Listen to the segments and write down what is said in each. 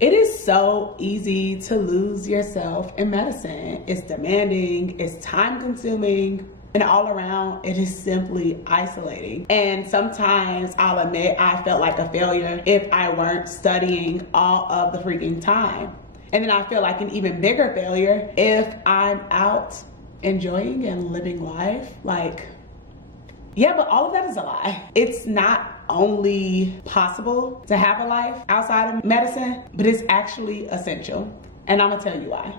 It is so easy to lose yourself in medicine. It's demanding, it's time consuming, and all around, it is simply isolating. And sometimes I'll admit I felt like a failure if I weren't studying all of the freaking time. And then I feel like an even bigger failure if I'm out enjoying and living life. Like, yeah, but all of that is a lie. It's not only possible to have a life outside of medicine, but it's actually essential. And I'm gonna tell you why.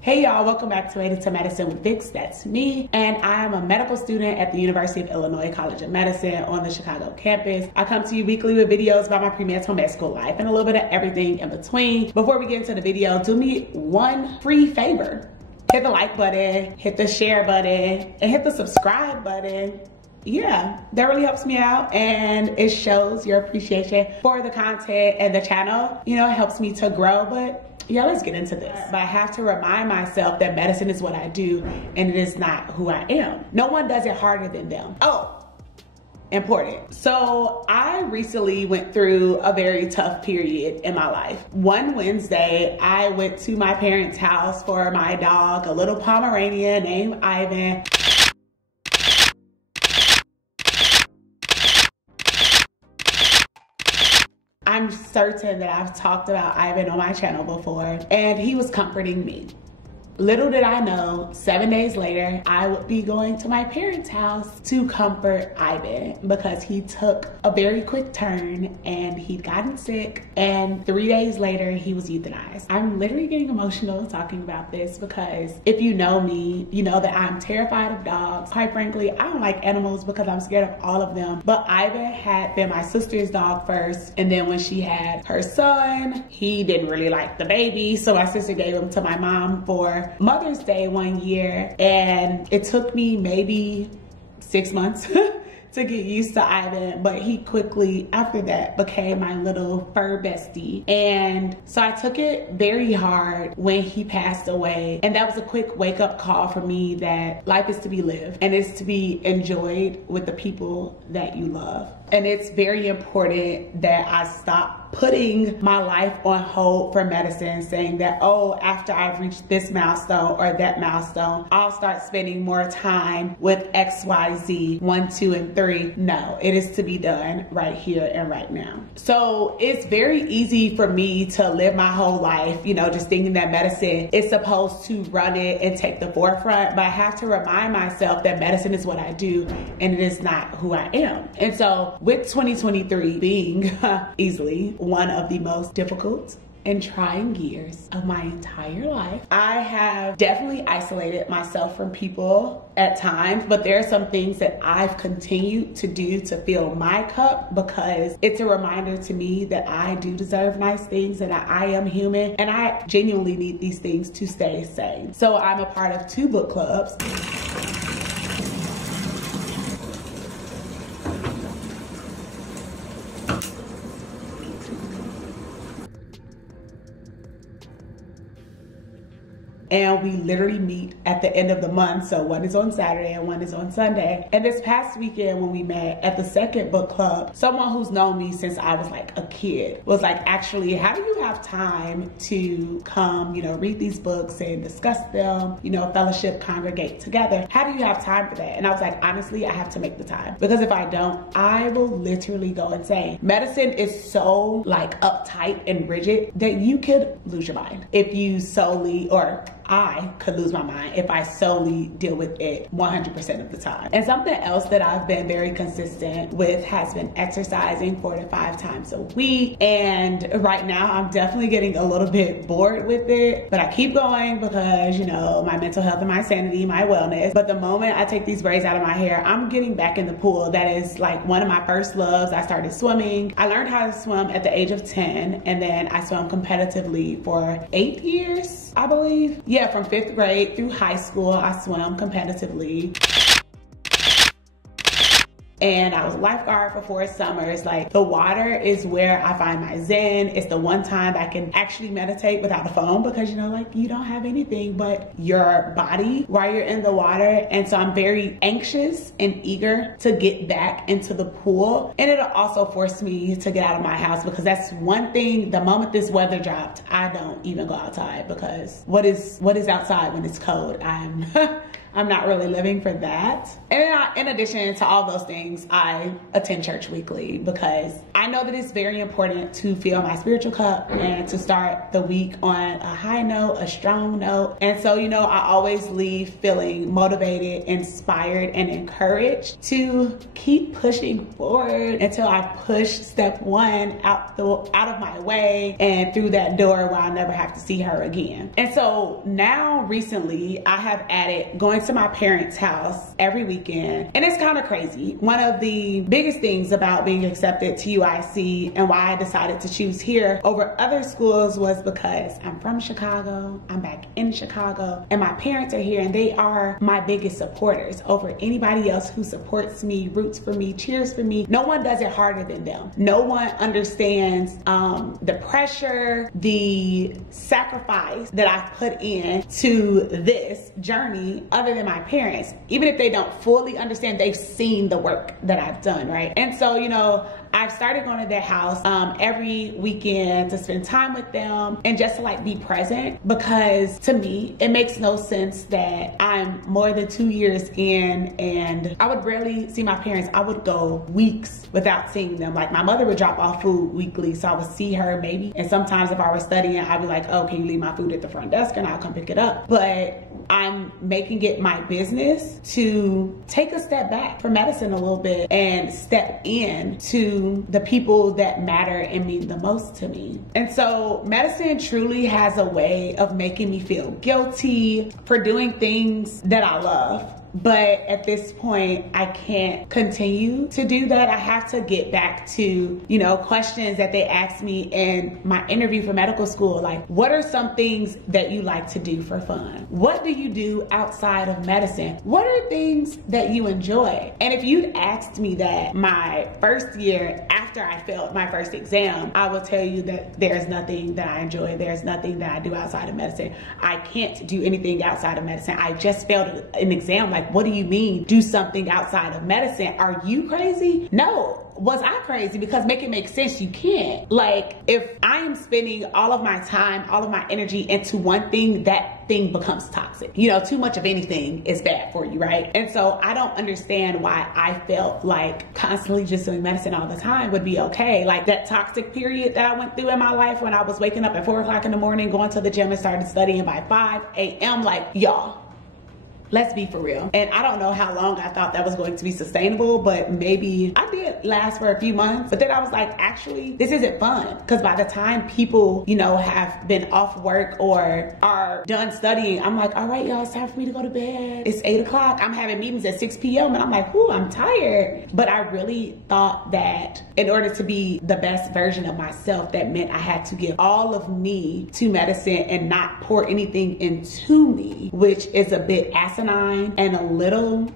Hey y'all, welcome back to Madeittomedicine with Vix, that's me. And I am a medical student at the University of Illinois College of Medicine on the Chicago campus. I come to you weekly with videos about my pre-med to med school life and a little bit of everything in between. Before we get into the video, do me one free favor. Hit the like button, hit the share button, and hit the subscribe button. Yeah, that really helps me out and it shows your appreciation for the content and the channel. You know, it helps me to grow, but yeah, let's get into this. But I have to remind myself that medicine is what I do and it is not who I am. No one does it harder than them. Oh, important. So I recently went through a very tough period in my life. One Wednesday, I went to my parents' house for my dog, a little Pomeranian named Ivan. I'm certain that I've talked about Ivan on my channel before, and he was comforting me. Little did I know, 7 days later, I would be going to my parents' house to comfort Ivan because he took a very quick turn and he'd gotten sick, and 3 days later, he was euthanized. I'm literally getting emotional talking about this because if you know me, you know that I'm terrified of dogs. Quite frankly, I don't like animals because I'm scared of all of them. But Ivan had been my sister's dog first, and then when she had her son, he didn't really like the baby, so my sister gave him to my mom for Mother's Day one year, and it took me maybe 6 months to get used to Ivan, but he quickly after that became my little fur bestie. And so I took it very hard when he passed away, and that was a quick wake-up call for me that life is to be lived and it's to be enjoyed with the people that you love. And it's very important that I stop putting my life on hold for medicine, saying that, oh, after I've reached this milestone or that milestone, I'll start spending more time with XYZ 1, 2, and 3. No, it is to be done right here and right now. So it's very easy for me to live my whole life, you know, just thinking that medicine is supposed to run it and take the forefront, but I have to remind myself that medicine is what I do and it is not who I am. And so with 2023 being easily one of the most difficult and trying years of my entire life, I have definitely isolated myself from people at times, but there are some things that I've continued to do to fill my cup because it's a reminder to me that I do deserve nice things and I am human and I genuinely need these things to stay sane. So I'm a part of 2 book clubs. And we literally meet at the end of the month. So one is on Saturday and one is on Sunday. And this past weekend when we met at the second book club, someone who's known me since I was like a kid was like, actually, how do you have time to come, you know, read these books and discuss them, you know, fellowship, congregate together? How do you have time for that? And I was like, honestly, I have to make the time because if I don't, I will literally go insane. Medicine is so like uptight and rigid that you could lose your mind if you solely, or I could lose my mind if I solely deal with it 100% of the time. And something else that I've been very consistent with has been exercising 4 to 5 times a week. And right now I'm definitely getting a little bit bored with it, but I keep going because, you know, my mental health and my sanity, my wellness. But the moment I take these braids out of my hair, I'm getting back in the pool. That is like one of my first loves. I started swimming. I learned how to swim at the age of 10, and then I swam competitively for 8 years, I believe. Yeah, from 5th grade through high school, I swam competitively. and I was a lifeguard for 4 summers. Like, the water is where I find my zen. It's the one time I can actually meditate without a phone, because, you know, like, you don't have anything but your body while you're in the water. And so I'm very anxious and eager to get back into the pool. And it'll also force me to get out of my house, because that's one thing, the moment this weather dropped, I don't even go outside, because what is outside when it's cold? I'm not really living for that. And in addition to all those things, I attend church weekly, because I know that it's very important to fill my spiritual cup and to start the week on a high note, a strong note. And so, you know, I always leave feeling motivated, inspired, and encouraged to keep pushing forward until I push step 1 out of my way and through that door where I'll never have to see her again. And so now recently I have added going to my parents' house every weekend, and it's kind of crazy. One of the biggest things about being accepted to UIC and why I decided to choose here over other schools was because I'm from Chicago, I'm back in Chicago, and my parents are here, and they are my biggest supporters over anybody else who supports me, roots for me, cheers for me. No one does it harder than them. No one understands the pressure, the sacrifice that I've put in to this journey other than my parents. Even if they don't fully understand, they've seen the work that I've done, right? And so, you know, I've started going to their house every weekend to spend time with them and just to like be present, because to me, it makes no sense that I'm more than 2 years in and I would rarely see my parents. I would go weeks without seeing them. Like, my mother would drop off food weekly, so I would see her maybe. And sometimes if I was studying, I'd be like, oh, can you leave my food at the front desk and I'll come pick it up. But I'm making it my business to take a step back from medicine a little bit and step in to the people that matter and mean the most to me. And so medicine truly has a way of making me feel guilty for doing things that I love. But at this point, I can't continue to do that. I have to get back to, you know, questions that they asked me in my interview for medical school. Like, what are some things that you like to do for fun? What do you do outside of medicine? What are things that you enjoy? And if you'd asked me that my first year after I failed my first exam, I will tell you that there's nothing that I enjoy. There's nothing that I do outside of medicine. I can't do anything outside of medicine. I just failed an exam. Like, what do you mean do something outside of medicine? Are you crazy? No. Was I crazy? Because make it make sense, you can't. Like, if I am spending all of my time, all of my energy into one thing, that thing becomes toxic. You know, too much of anything is bad for you, right? And so I don't understand why I felt like constantly just doing medicine all the time would be okay. Like, that toxic period that I went through in my life when I was waking up at 4 o'clock in the morning, going to the gym and started studying by 5 a.m. Like, y'all, let's be for real. And I don't know how long I thought that was going to be sustainable, but maybe I did last for a few months. But then I was like, actually, this isn't fun. Because by the time people, you know, have been off work or are done studying, I'm like, all right, y'all, it's time for me to go to bed. It's 8 o'clock. I'm having meetings at 6 p.m. and I'm like, ooh, I'm tired. But I really thought that in order to be the best version of myself, that meant I had to give all of me to medicine and not pour anything into me, which is a bit asinine and a little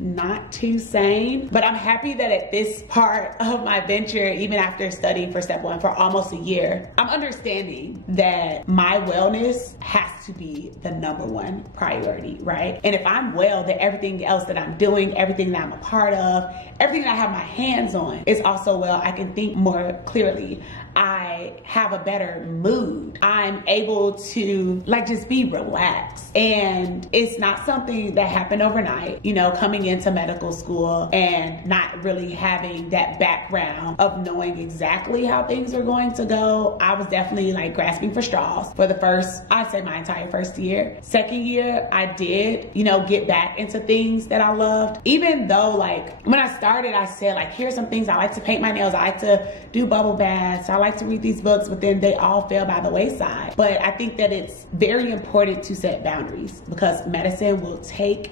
not too sane. But I'm happy that at this part of my venture, even after studying for step 1 for almost a year, I'm understanding that my wellness has to be the #1 priority, right? And if I'm well, then everything else that I'm doing, everything that I'm a part of, everything that I have my hands on is also well. I can think more clearly. I have a better mood. I'm able to like just be relaxed. And it's not something that happened overnight, you know, coming into medical school and not really having that background of knowing exactly how things are going to go. I was definitely like grasping for straws for the first, I'd say my entire first year. Second year, I did, you know, get back into things that I loved. Even though like when I started, I said like, here's some things I like to paint my nails. I like to do bubble baths. I like to read these books, but then they all fell by the wayside. But I think that it's very important to set boundaries because medicine will take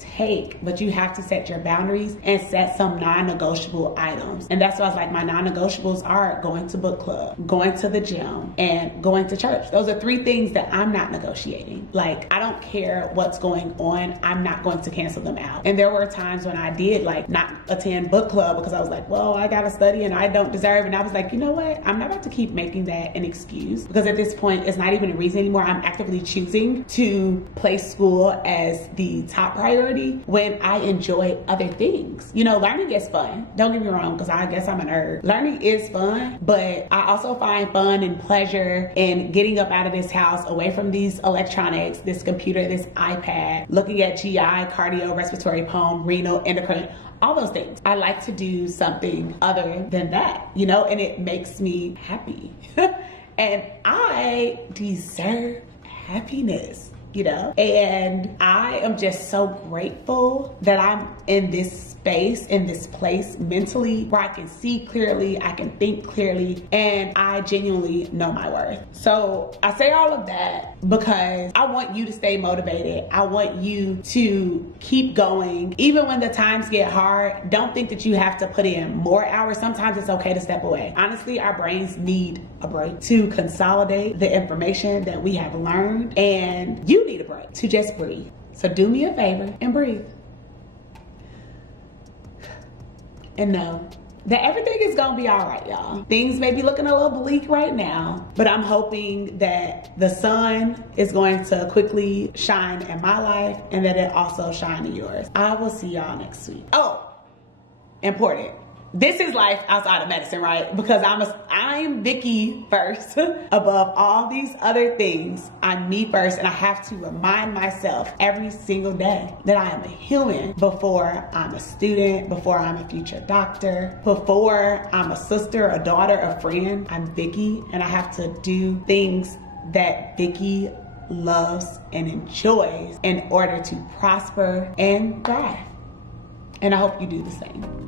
take, but you have to set your boundaries and set some non-negotiable items. And that's why I was like, my non-negotiables are going to book club, going to the gym, and going to church. Those are 3 things that I'm not negotiating. Like, I don't care what's going on, I'm not going to cancel them out. And there were times when I did like not attend book club because I was like, well, I gotta study and I don't deserve. And I was like, you know what? I'm not about to keep making that an excuse, because at this point, it's not even a reason anymore. I'm actively choosing to place school as the top priority when I enjoy other things. You know, learning is fun. Don't get me wrong, because I guess I'm a nerd. Learning is fun, but I also find fun and pleasure in getting up out of this house, away from these electronics, this computer, this iPad, looking at GI, cardio, respiratory, pulm, renal, endocrine, all those things. I like to do something other than that, you know, and it makes me happy. And I deserve happiness, you know? And I am just so grateful that I'm in this space, in this place mentally, where I can see clearly, I can think clearly, and I genuinely know my worth. So I say all of that because I want you to stay motivated. I want you to keep going. Even when the times get hard, don't think that you have to put in more hours. Sometimes it's okay to step away. Honestly, our brains need a break to consolidate the information that we have learned, and you need a break to just breathe. So do me a favor and breathe. And know that everything is gonna be all right, y'all. Things may be looking a little bleak right now, but I'm hoping that the sun is going to quickly shine in my life and that it also shine in yours. I will see y'all next week. Oh, important. This is life outside of medicine, right? Because I'm Vicky first. Above all these other things, I'm me first, and I have to remind myself every single day that I am a human before I'm a student, before I'm a future doctor, before I'm a sister, a daughter, a friend. I'm Vicky, and I have to do things that Vicky loves and enjoys in order to prosper and thrive. And I hope you do the same.